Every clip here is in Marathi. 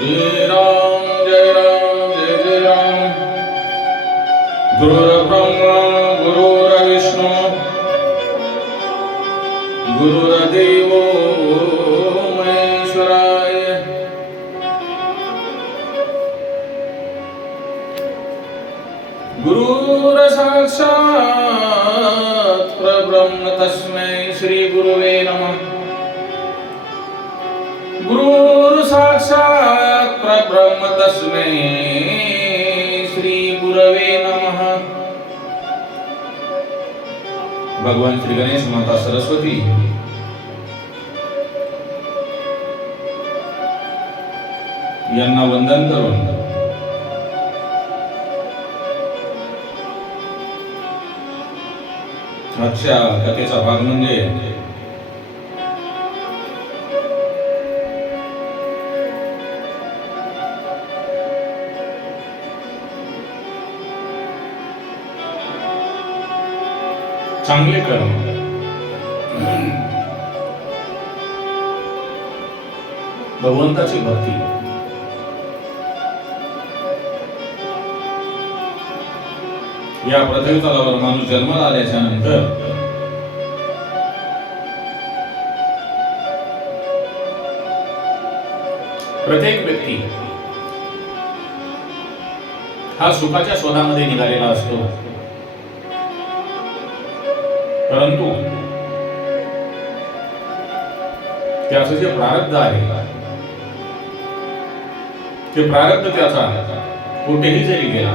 श्रीराम जय राम जय जय राम। गुरुर्ब्रह्मा गुरुर्विष्णू गुरुर्देव महेश्वराय। गुरुरसाक्षात् परब्रह्म तस्मै श्रीगुरुवे नमः। गुरु साक्षात् परब्रह्म तस्मै श्री गुरवे नमः। भगवान श्री गणेश माता सरस्वती। यांना वंदन करून। आजच्या कथेचा भाग म्हणजे चांगले कर्म. भगवंताची भक्ती. या पृथ्वी माणूस जन्माला आल्याच्यानंतर प्रत्येक व्यक्ती हा सुखाच्या शोधामध्ये निघालेला असतो. परंतु त्याचं जे प्रारब्ध आहे ते प्रारब्ध त्याचा कुठेही जरी गेला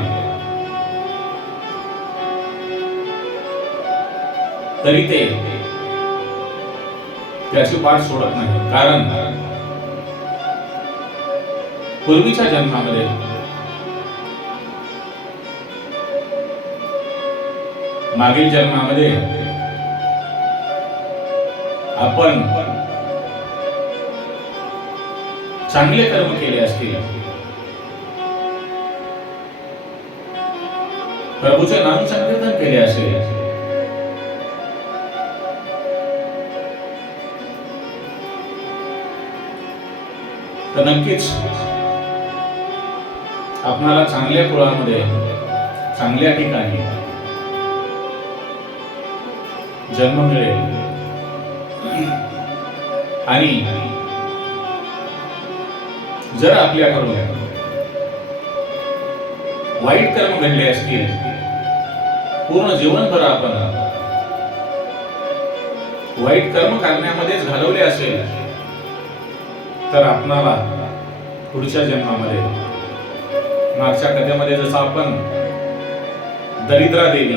तरी ते त्याची पाठ सोडत नाही. कारण पूर्वीच्या जन्मामध्ये मागील जन्मामध्ये आपण चांगले कर्म केले असतील. प्रभूचे नाम संकीर्तन केले असेल. तर नक्कीच आपणाला चांगल्या कुळामध्ये चांगल्या ठिकाणी जन्म मिळेल. आणि जर आपल्याकडून वाईट कर्म घडले असतील पूर्ण जीवनभर आपण वाईट कर्म करण्यामध्येच घालवले असेल तर आपणाला पुढच्या जन्मामध्ये मागच्या कथेमध्ये जसं आपण दरिद्रा देवी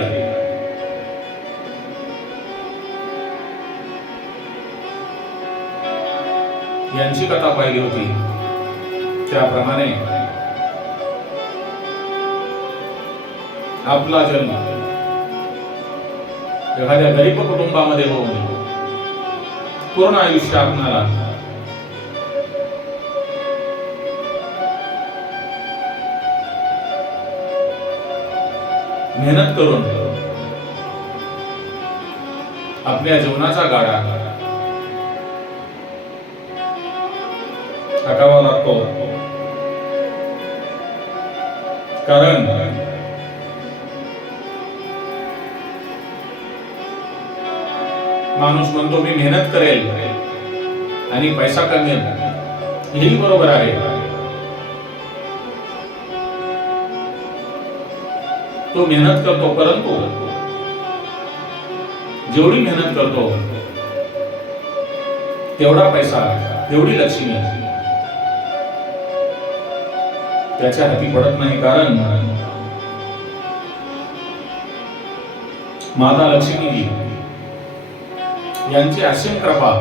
यांची कथा पाहिली होती. त्याप्रमाणे आपला जन्म एखाद्या गरीब कुटुंबामध्ये होऊन पूर्ण आयुष्य आपणाला मेहनत करून आपल्या जीवनाचा गाडा टाकावा लागतो. कारण माणूस म्हणतो मी मेहनत करेल आणि पैसा कमेल हेही बरोबर आहे. तो मेहनत करतो परंतु जेवढी मेहनत करतो तेवढा पैसा तेवढी लक्ष्मी त्याच्या हाती पडत नाही कारण माता लक्ष्मी यांची असीम कृपा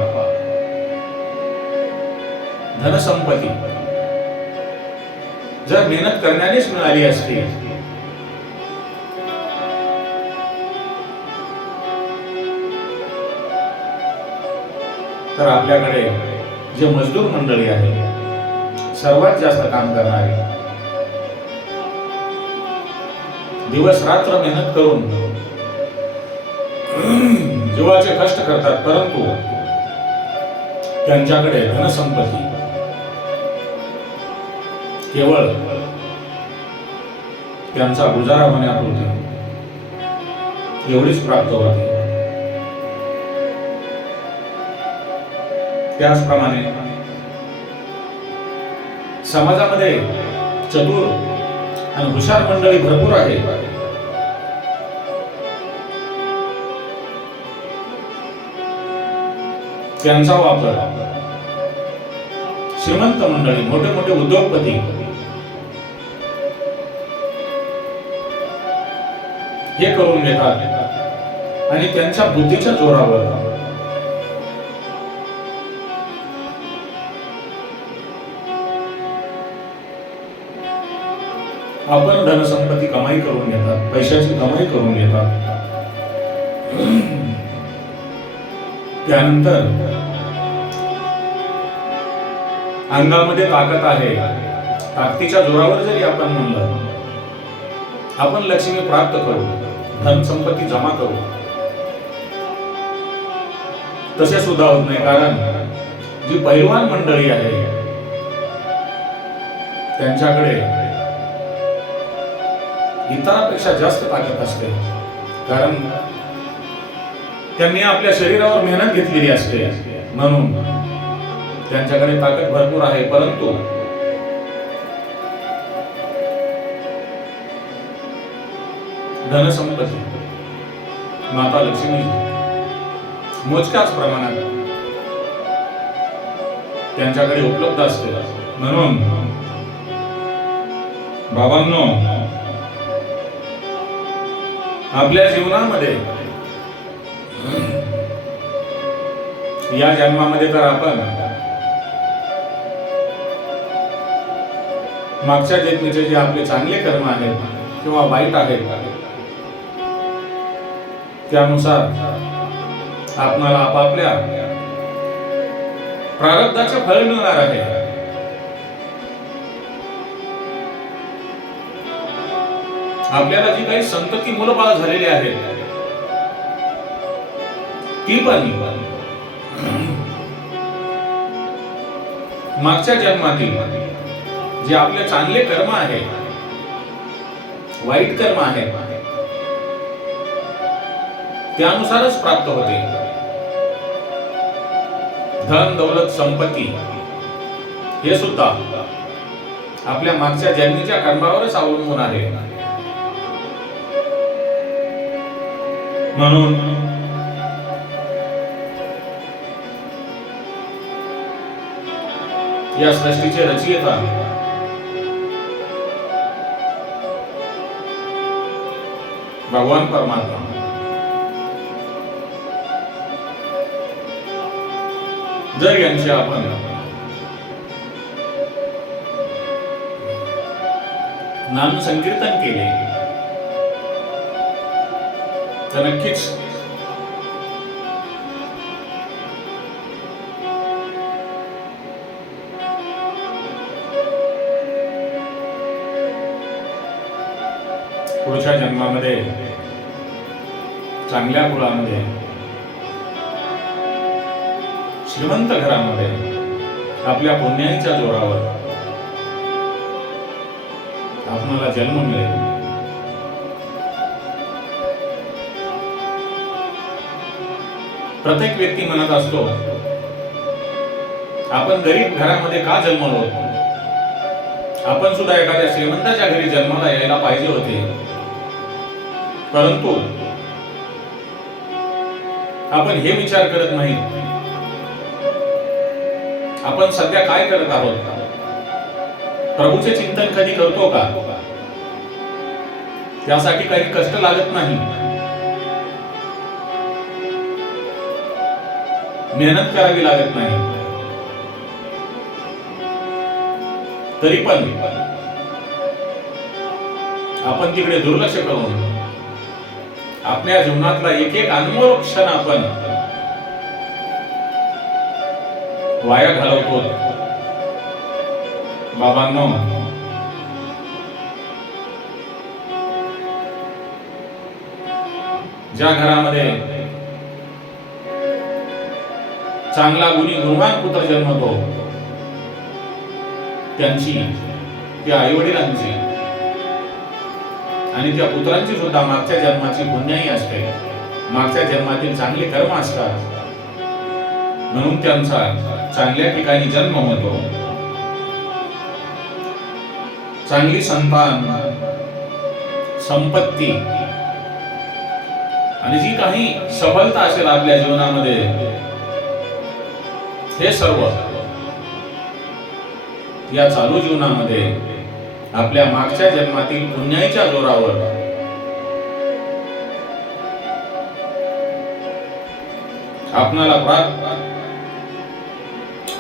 धनसंपत्ती जर मेहनत करण्यानेच मिळाली असती तर आपल्याकडे जे मजदूर मंडळी आहे सर्वात जास्त काम करणारे दिवस रात्र मेहनत करून जीवाचे कष्ट करतात परंतु त्यांच्याकडे धनसंपत्ती केवळ त्यांचा गुजारा होण्यापुरती एवढीच प्राप्त होते. त्याचप्रमाणे समाजामध्ये चतुर आणि हुशार मंडळी भरपूर आहे त्यांचा वापर. श्रीमंत मंडळी मोठे मोठे उद्योगपती. हे करून घेतात. आणि त्यांच्या बुद्धीच्या जोरावर. आपण धनसंपत्ती कमाई करून घेतात पैशाची कमाई करून घेतात. त्यानंतर अंगामध्ये ताकद आहे. ताकदीच्या जोरावर जरी आपण म्हणलं आपण लक्ष्मी प्राप्त करू धनसंपत्ती जमा करू तसे सुद्धा होत नाही. कारण जी पैलवान मंडळी आहे त्यांच्याकडे इतरांपेक्षा जास्त ताकद असते. कारण त्यांनी आपल्या शरीरावर मेहनत घेतलेली असते. म्हणून त्यांच्याकडे ताकद भरपूर आहे. परंतु धनसंपत्ती माता लक्ष्मी मोजक्याच प्रमाणात त्यांच्याकडे उपलब्ध असते. म्हणून बाबांनो आपल्या जीवनामध्ये. या जन्मामध्ये तर आपण मागच्या जन्मीचे जे आपले चांगले कर्म आहेत किंवा वाईट आहेत त्यानुसार आपणाला आपापल्या प्रारब्धाचे फळ मिळणार आहे. आपल्याला जी काही संतती मुलबाळ झालेली आहेत ती पण मागच्या जन्मातील जे आपले चांगले कर्म आहे वाईट कर्म आहे त्यानुसारच प्राप्त होते. धन दौलत संपत्ती हे सुद्धा आपल्या मागच्या जन्मीच्या कर्मावरच अवलंबून आहे. म्हणून या सृष्टीचे रचयिता भगवान परमात्मा. जर यांचे आपण नाम संकीर्तन केले तर नक्कीच पुढच्या जन्मामध्ये चांगल्या कुळामध्ये श्रीमंत घरामध्ये आपल्या पुण्याच्या जोरावर आपणाला जन्म मिळेल प्रत्येक व्यक्ती म्हणत असतो आपण गरीब घरामध्ये का जन्मलो? आपण सुद्धा एखाद्या श्रीमंताच्या घरी जन्माला यायला पाहिजे होते. परंतु आपण हे विचार करत नाही. आपण सध्या काय करत आहोत? प्रभूचे चिंतन कधी करतो का? त्यासाठी काही कष्ट लागत नाही. मेहनत करावी लागत नाही. तरी पण आपण तिकडे दुर्लक्ष करून आपल्या जीवनातला एक एक अनमोल क्षण आपण वाया घालवतो. बाबांनो ज्या घरामध्ये चांगला गुणी गुणवान पुत्र जन्मतो त्यांची त्या आई वडिलांची आणि त्या पुत्रांची सुद्धा मागच्या जन्माची पुण्याही असते. मागच्या जन्मातील चांगले कर्म असतात. म्हणून त्यांचा चांगल्या ठिकाणी जन्म होतो. चांगली संतान संपत्ती. आणि जी काही सफलता असेल आपल्या जीवनामध्ये हे सर्व या चालू जीवनामध्ये आपल्या मागच्या जन्मातील पुण्याईच्या जोरावर आपणाला प्राप्त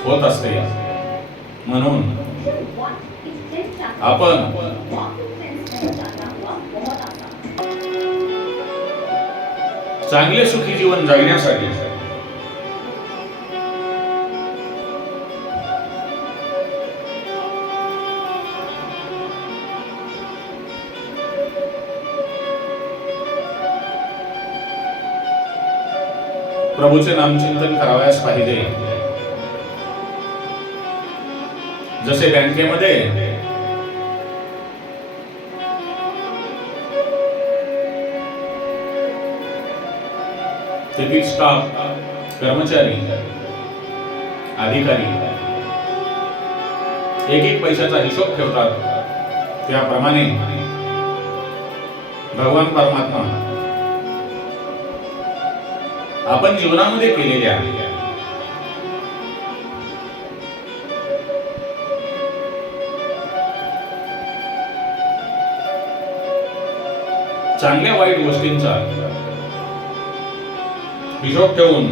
होत असते. म्हणून आपण चांगले सुखी जीवन जगण्यासाठी प्रभूचे नामचिंतन करावयास पाहिजे. जसे बँकेमध्ये तेथील स्टाफ कर्मचारी अधिकारी एक एक पैशाचा हिशोब ठेवतात. त्याप्रमाणे भगवान परमात्मा आपण जीवनामध्ये केलेल्या चांगल्या वाईट गोष्टींचा हिशोब ठेवून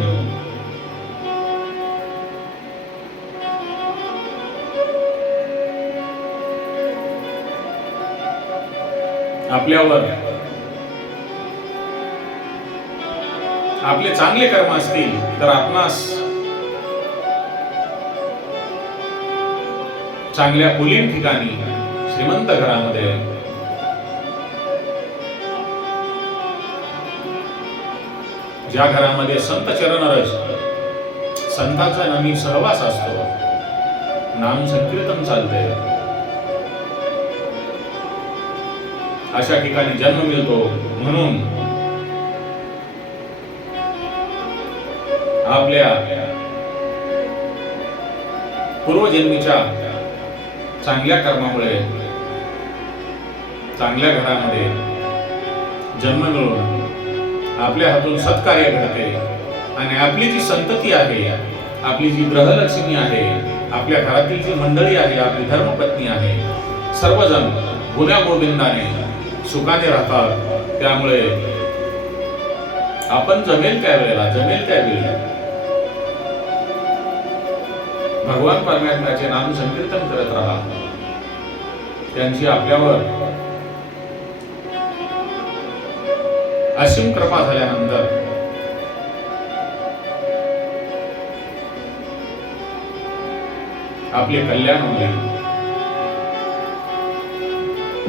आपल्यावर आपले चांगले कर्म असतील तर आपणास चांगल्या कुलीन ठिकाणी श्रीमंत घरामध्ये ज्या घरामध्ये संत चरणरज संतांचा नामी सहवास असतो नाम संकीर्तन चालते अशा ठिकाणी जन्म मिळतो म्हणून आपल्या पूर्वजन्मीच्या चांगल्या कर्मामुळे चांगल्या घरामध्ये जन्म मिळून आपल्या हातून सत्कार्य घडते. आणि आपली जी संतती आहे आपली जी ग्रहलक्ष्मी आहे आपल्या घरातील जी मंडळी आहे आपली धर्मपत्नी आहे सर्वजण गुन्या गोविंदाने सुखाने राहतात. त्यामुळे आपण जमेल त्या वेळेला जमेल त्या वेळेला. भगवान परमात्म्याचे नाम संकीर्तन करत राहा. त्यांची आपल्यावर असीम कृपा झाल्यानंतर आपले कल्याण होईल.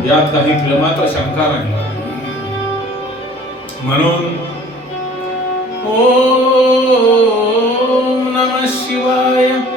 यात काही मात्र शंका नाही. म्हणून ओम नम शिवाय.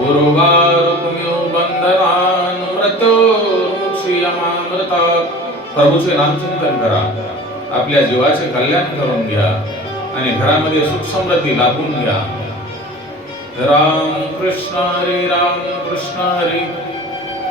उर्वारुकमिव बन्धनान् मृत्योर्मुक्षीयमामृतात् प्रभूचे नामचिंतन करा। आपल्या जीवाचे कल्याण करून घ्या आणि घरामध्ये सुख समृद्धी लाभून घ्या। राम कृष्ण हरी राम कृष्ण हरी।